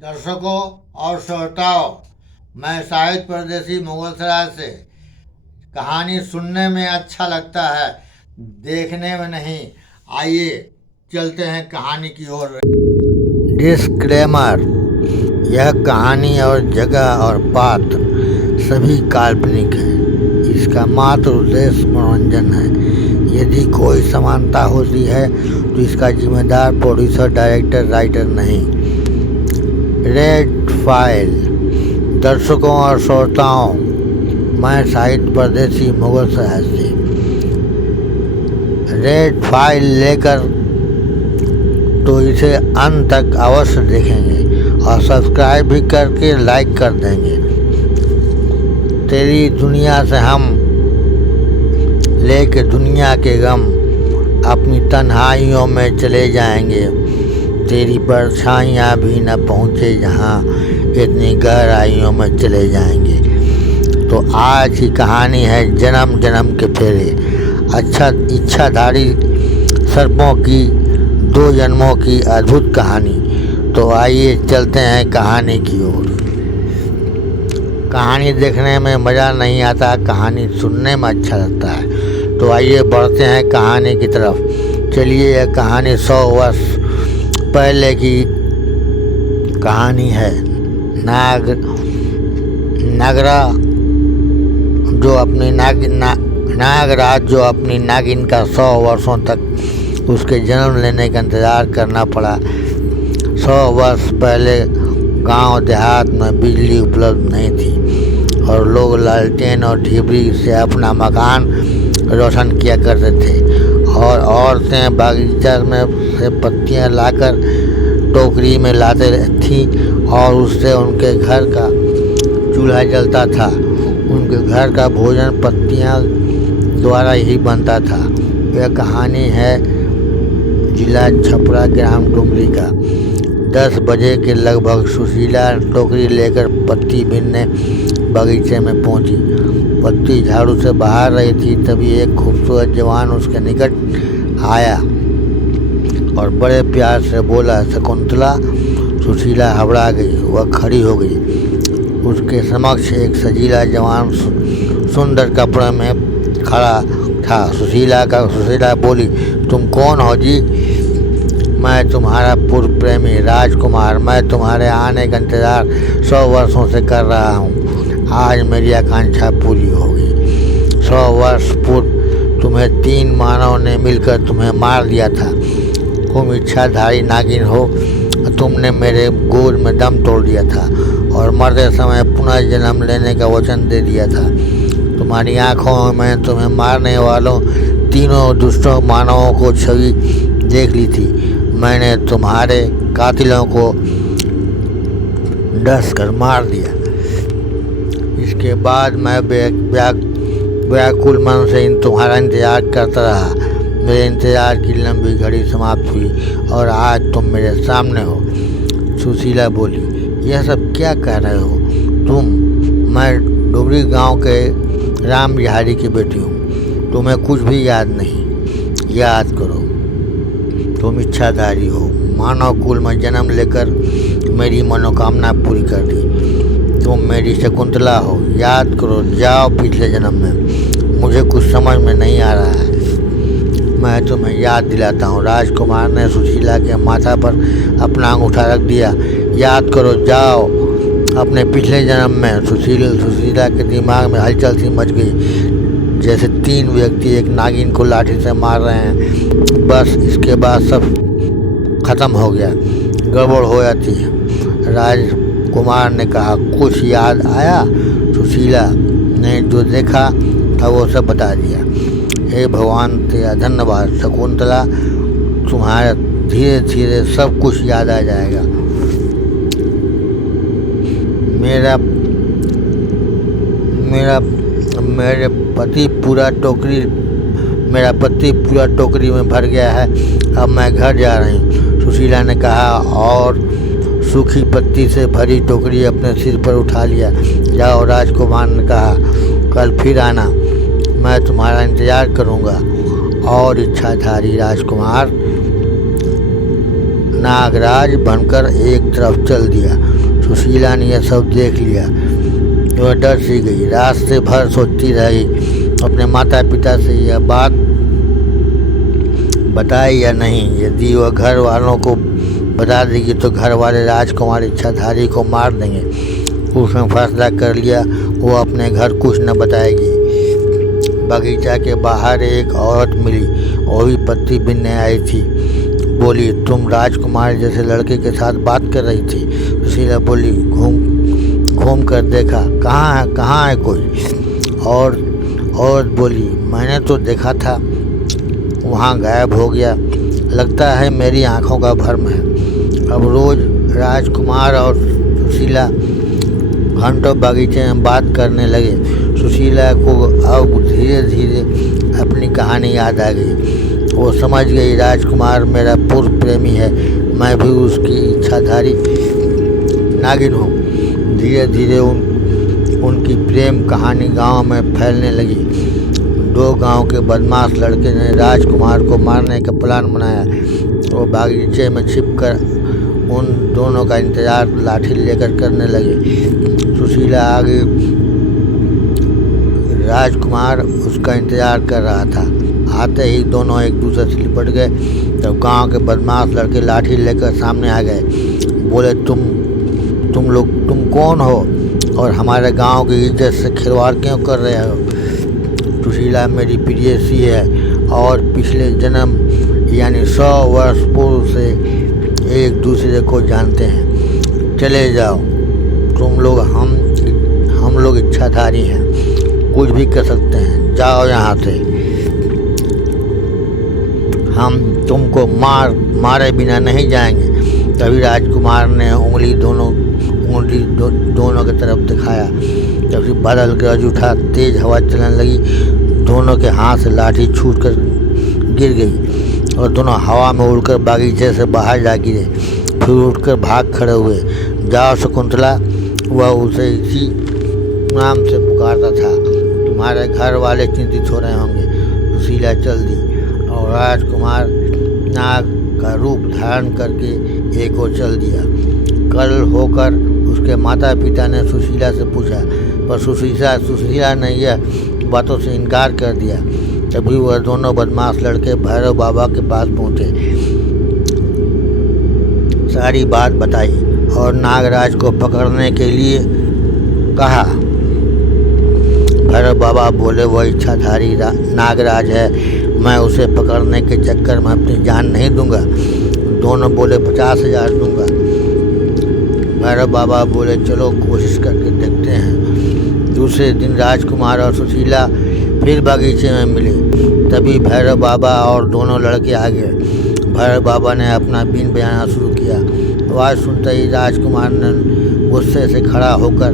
दर्शकों और श्रोताओं, मैं शाहिद परदेसी मुगलसराय से। कहानी सुनने में अच्छा लगता है, देखने में नहीं। आइए चलते हैं कहानी की ओर। डिस्क्लेमर: यह कहानी और जगह और पात्र सभी काल्पनिक है। इसका मात्र उद्देश्य मनोरंजन है। यदि कोई समानता होती है तो इसका जिम्मेदार प्रोड्यूसर, डायरेक्टर, राइटर नहीं। Red file. दर्शकों और श्रोताओं, मैं शाहिद परदेसी मुगलसराय से। रेड फाइल लेकर तो इसे अंत तक अवश्य देखेंगे और सब्सक्राइब भी करके लाइक कर देंगे। तेरी दुनिया से हम लेके दुनिया के गम अपनी तन्हाइयों में चले जाएंगे। तेरी परछाइयाँ भी न पहुँचे जहाँ इतनी गहराइयों में चले जाएंगे। तो आज की कहानी है जन्म जन्म के फेरे। इच्छाधारी सर्पों की 2 जन्मों की अद्भुत कहानी। तो आइए चलते हैं कहानी की ओर। कहानी देखने में मज़ा नहीं आता, कहानी सुनने में अच्छा लगता है। तो आइए बढ़ते हैं कहानी की तरफ। चलिए, यह कहानी 100 वर्ष पहले की कहानी है। नागराज जो अपनी नागिन का 100 वर्षों तक उसके जन्म लेने का इंतज़ार करना पड़ा। 100 वर्ष पहले गांव देहात में बिजली उपलब्ध नहीं थी और लोग लालटेन और ढिबरी से अपना मकान रोशन किया करते थे। और औरतें बागीचा में से पत्तियां लाकर टोकरी में लाते थीं और उससे उनके घर का चूल्हा जलता था। उनके घर का भोजन पत्तियां द्वारा ही बनता था। यह कहानी है जिला छपरा, ग्राम डुमरी का। 10 बजे के लगभग सुशीला टोकरी लेकर पत्ती बीनने बगीचे में पहुंची। पत्ती झाड़ू से बाहर रही थी, तभी एक खूबसूरत जवान उसके निकट आया और बड़े प्यार से बोला, शकुंतला। सुशीला घबरा गई। वह खड़ी हो गई। उसके समक्ष एक सजीला जवान सुंदर कपड़े में खड़ा था। सुशीला बोली, तुम कौन हो जी? मैं तुम्हारा पूर्व प्रेमी राजकुमार। मैं तुम्हारे आने का इंतज़ार 100 वर्षों से कर रहा हूँ। आज मेरी आकांक्षा पूरी होगी। 100 वर्ष पूर्व तुम्हें 3 मानव ने मिलकर तुम्हें मार दिया था। तुम इच्छाधारी नागिन हो। तुमने मेरे गोद में दम तोड़ दिया था और मरते समय पुनः जन्म लेने का वचन दे दिया था। तुम्हारी आंखों में तुम्हें मारने वालों 3 दुष्टों मानवों को छवि देख ली थी। मैंने तुम्हारे कातिलों को डस कर मार दिया। इसके बाद मैं व्याकुल मन से तुम्हारा इंतज़ार करता रहा। मेरे इंतज़ार की लंबी घड़ी समाप्त हुई और आज तुम मेरे सामने हो। सुशीला बोली, यह सब क्या कह रहे हो तुम? मैं डुमरी गांव के राम बिहारी की बेटी हूँ। तुम्हें कुछ भी याद नहीं। याद करो, तुम इच्छाधारी हो। मानव कुल में जन्म लेकर मेरी मनोकामना पूरी कर दी। तुम मेरी शकुंतला हो। याद करो, जाओ पिछले जन्म में। मुझे कुछ समझ में नहीं आ रहा है। मैं तुम्हें याद दिलाता हूँ। राजकुमार ने सुशीला के माथा पर अपना अंगूठा रख दिया। याद करो, जाओ अपने पिछले जन्म में। सुशीला के दिमाग में हलचल सी मच गई, जैसे 3 व्यक्ति एक नागिन को लाठी से मार रहे हैं। बस इसके बाद सब खत्म हो गया, गड़बड़ हो जाती है। राजकुमार ने कहा, कुछ याद आया? सुशीला ने जो देखा था वो सब बता दिया। हे भगवान तेरा धन्यवाद शकुंतला, तुम्हारा धीरे धीरे सब कुछ याद आ जाएगा। मेरा पति पूरा टोकरी में भर गया है। अब मैं घर जा रही हूँ। सुशीला ने कहा और सूखी पत्ती से भरी टोकरी अपने सिर पर उठा लिया। जाओ, राजकुमार ने कहा, कल फिर आना। मैं तुम्हारा इंतज़ार करूँगा। और इच्छाधारी राजकुमार नागराज बनकर एक तरफ चल दिया। सुशीला ने यह सब देख लिया। वह डर सी गई। रास्ते भर सोचती रही अपने माता पिता से यह बात बताए या नहीं। यदि वह घर वालों को बता देगी तो घर वाले राजकुमार इच्छाधारी को मार देंगे। उसने फैसला कर लिया वो अपने घर कुछ न बताएगी। बगीचा के बाहर एक औरत मिली। वो भी पत्ती बिनने आई थी। बोली, तुम राजकुमार जैसे लड़के के साथ बात कर रही थी। सुशीला बोली, घूम कर देखा, कहाँ है कोई? और औरत बोली, मैंने तो देखा था, वहाँ गायब हो गया। लगता है मेरी आंखों का भ्रम है। अब रोज राजकुमार और सुशीला घंटों बगीचे में बात करने लगे। सुशीला को अब धीरे धीरे अपनी कहानी याद आ गई। वो समझ गई राजकुमार मेरा पूर्व प्रेमी है, मैं भी उसकी इच्छाधारी नागिन हूँ। धीरे धीरे उनकी प्रेम कहानी गांव में फैलने लगी। दो गांव के बदमाश लड़के ने राजकुमार को मारने का प्लान बनाया। वो बागीचे में छिपकर उन दोनों का इंतजार लाठी लेकर करने लगे। सुशीला आगे, राजकुमार उसका इंतजार कर रहा था। आते ही दोनों एक दूसरे से लिपट गए। तब गांव के बदमाश लड़के लाठी लेकर सामने आ गए। बोले, तुम कौन हो और हमारे गांव की इज्जत से खिलवाड़ क्यों कर रहे हो? सुशीला मेरी प्रेयसी है और पिछले जन्म यानी 100 वर्ष पूर्व से एक दूसरे को जानते हैं। चले जाओ, तुम लोग हम लोग इच्छाधारी हैं, कुछ भी कर सकते हैं, जाओ यहाँ से। हम तुमको मारे बिना नहीं जाएंगे। तभी राजकुमार ने उंगली दोनों की तरफ दिखाया। तभी बादल गरज उठा, तेज हवा चलने लगी। दोनों के हाथ से लाठी छूटकर गिर गई और दोनों हवा में उड़कर बागीचे से बाहर जा गिरे। फिर उठकर भाग खड़े हुए। जाओ शकुंतला, वह उसे इसी नाम से पुकारता था। तुम्हारे घर वाले चिंतित हो रहे होंगे। सुशीला चल दी और राजकुमार नाग का रूप धारण करके एक ओर चल दिया। कल होकर उसके माता पिता ने सुशीला से पूछा, पर सुशीला ने यह बातों से इनकार कर दिया। तभी वह दोनों बदमाश लड़के भैरव बाबा के पास पहुँचे, सारी बात बताई और नागराज को पकड़ने के लिए कहा। भैरव बाबा बोले, वह इच्छाधारी नागराज है, मैं उसे पकड़ने के चक्कर में अपनी जान नहीं दूंगा। दोनों बोले, 50,000 दूंगा। भैरव बाबा बोले, चलो कोशिश करके देखते हैं। दूसरे दिन राजकुमार और सुशीला फिर बगीचे में मिले। तभी भैरव बाबा और दोनों लड़के आ गए। भैरव बाबा ने अपना बीन बजाना शुरू किया। आवाज़ सुनते ही राजकुमार ने गुस्से से खड़ा होकर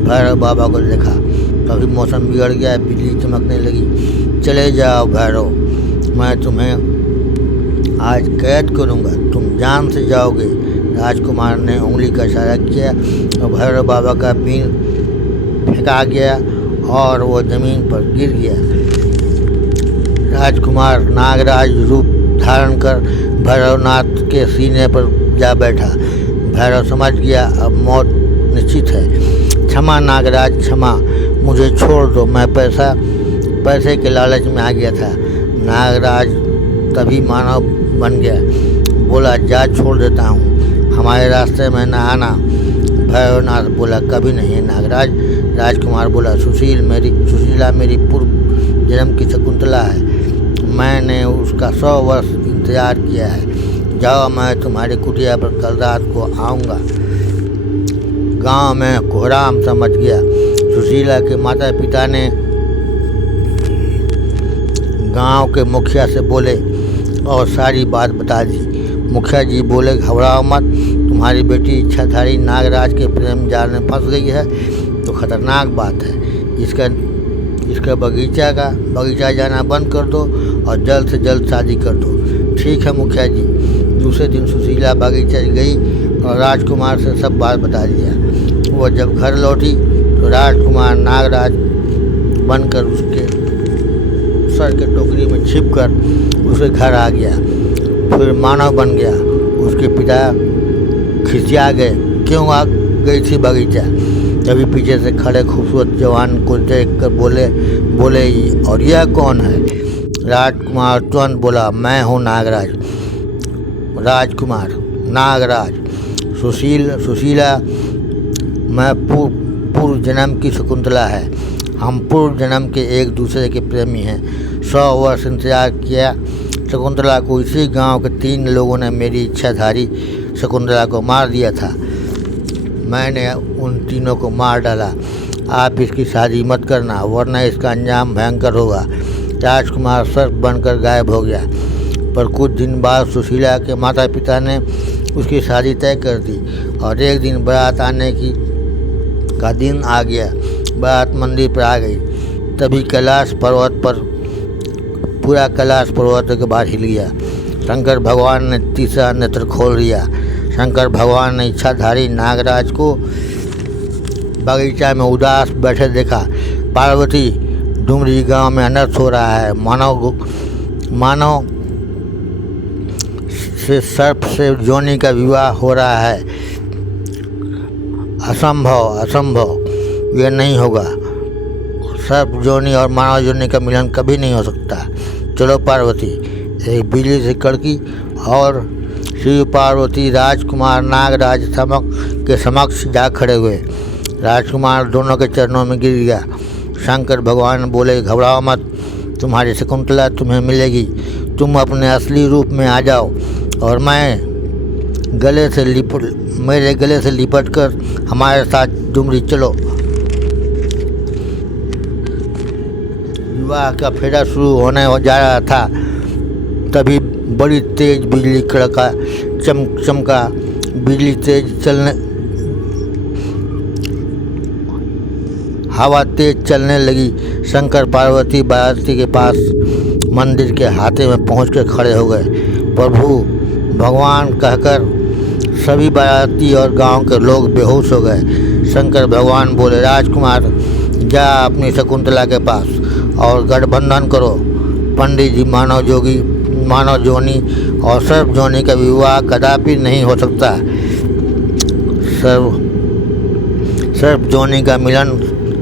भैरव बाबा को देखा। तभी मौसम बिगड़ गया, बिजली चमकने लगी। चले जाओ भैरव, मैं तुम्हें आज कैद करूँगा, तुम जान से जाओगे। राजकुमार ने उंगली का इशारा किया और भैरव बाबा का बीन फेंका गया और वो जमीन पर गिर गया। राजकुमार नागराज रूप धारण कर भैरवनाथ के सीने पर जा बैठा। भैरव समझ गया अब मौत निश्चित है। क्षमा नागराज, क्षमा, मुझे छोड़ दो, मैं पैसे के लालच में आ गया था। नागराज तभी मानव बन गया। बोला, जा छोड़ देता हूँ, हमारे रास्ते में न आना। भैरवनाथ बोला, कभी नहीं नागराज। राजकुमार बोला, सुशीला मेरी पूर्व जन्म की शकुंतला है, मैंने उसका 100 वर्ष इंतजार किया है। जाओ, मैं तुम्हारी कुटिया पर कल रात को आऊँगा। गांव में कोहराम समझ गया। सुशीला के माता पिता ने गांव के मुखिया से बोले और सारी बात बता दी। मुखिया जी बोले, घबराओ मत, तुम्हारी बेटी इच्छाधारी नागराज के प्रेम जाल में फंस गई है तो खतरनाक बात है। इसका बगीचा जाना बंद कर दो और जल्द से जल्द शादी कर दो। ठीक है मुखिया जी। दूसरे दिन सुशीला बगीचा गई और राजकुमार से सब बात बता दिया। वह जब घर लौटी तो राजकुमार नागराज बनकर उसके सर के टोकरी में छिपकर उसके घर आ गया। फिर मानव बन गया। उसके उसके पिता खिसिया गए, क्यों आ गई थी बगीचा। तभी पीछे से खड़े खूबसूरत जवान को देख कर बोले और यह कौन है। राजकुमार तुरंत बोला, मैं हूँ नागराज। राजकुमार, नागराज, सुशीला, मैं पूर्व जन्म की शकुंतला है। हम पूर्व जन्म के एक दूसरे के प्रेमी हैं। 100 वर्ष इंतजार किया शकुंतला को। इसी गांव के 3 लोगों ने मेरी इच्छाधारी शकुंतला को मार दिया था। मैंने उन तीनों को मार डाला। आप इसकी शादी मत करना, वरना इसका अंजाम भयंकर होगा। राजकुमार सर्प बनकर गायब हो गया। पर कुछ दिन बाद सुशीला के माता पिता ने उसकी शादी तय कर दी और एक दिन बारात आने का दिन आ गया। बारात मंदिर पर आ गई। तभी पूरा कैलाश पर्वत के बाहर हिल गया। शंकर भगवान ने तीसरा नेत्र खोल दिया। शंकर भगवान ने इच्छाधारी नागराज को बगीचा में उदास बैठे देखा। पार्वती, डुमरी गांव में अनर्थ हो रहा है। मानव से सर्प से जोनी का विवाह हो रहा है। असंभव, यह नहीं होगा। सर्प जोनी और मानव जोनी का मिलन कभी नहीं हो सकता। चलो पार्वती। एक बिजली से कड़की और शिव पार्वती राजकुमार नागराज के समक्ष जा खड़े हुए। राजकुमार दोनों के चरणों में गिर गया। शंकर भगवान बोले, घबराओ मत, तुम्हारी शकुंतला तुम्हें मिलेगी। तुम अपने असली रूप में आ जाओ और मेरे गले से लिपट कर हमारे साथ डुमरी चलो। विवाह का फेरा शुरू होने जा रहा था। तभी बड़ी तेज बिजली कड़का चमका। बिजली हवा तेज चलने लगी। शंकर पार्वती बाराती के पास मंदिर के हाथे में पहुंचकर खड़े हो गए। प्रभु भगवान कहकर सभी बाराती और गांव के लोग बेहोश हो गए। शंकर भगवान बोले, राजकुमार जा अपनी शकुंतला के पास और गठबंधन करो। पंडित जी, मानव जोनी और सर्प जोनी का विवाह कदापि नहीं हो सकता। सर्प जोनी का मिलन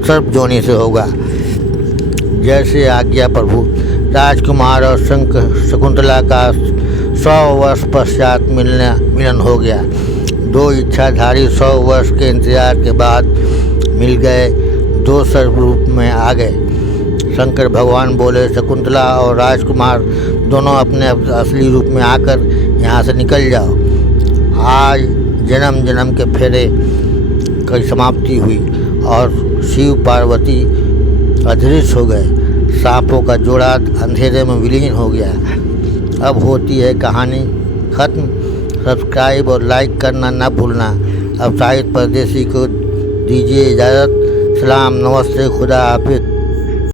सर्प जोनी से होगा। जैसे आज्ञा प्रभु। राजकुमार और शकुंतला का 100 वर्ष पश्चात मिलन हो गया। 2 इच्छाधारी 100 वर्ष के इंतजार के बाद मिल गए, 2 सर्प रूप में आ गए। शंकर भगवान बोले, शकुंतला और राजकुमार दोनों अपने असली रूप में आकर यहाँ से निकल जाओ। आज जन्म जन्म के फेरे की समाप्ति हुई और शिव पार्वती अदृश्य हो गए। सांपों का जोड़ा अंधेरे में विलीन हो गया। अब होती है कहानी खत्म। सब्सक्राइब और लाइक करना न भूलना। अब साहित्य परदेसी को दीजिए इजाज़त। सलाम, नमस्ते, खुदा हाफिज़।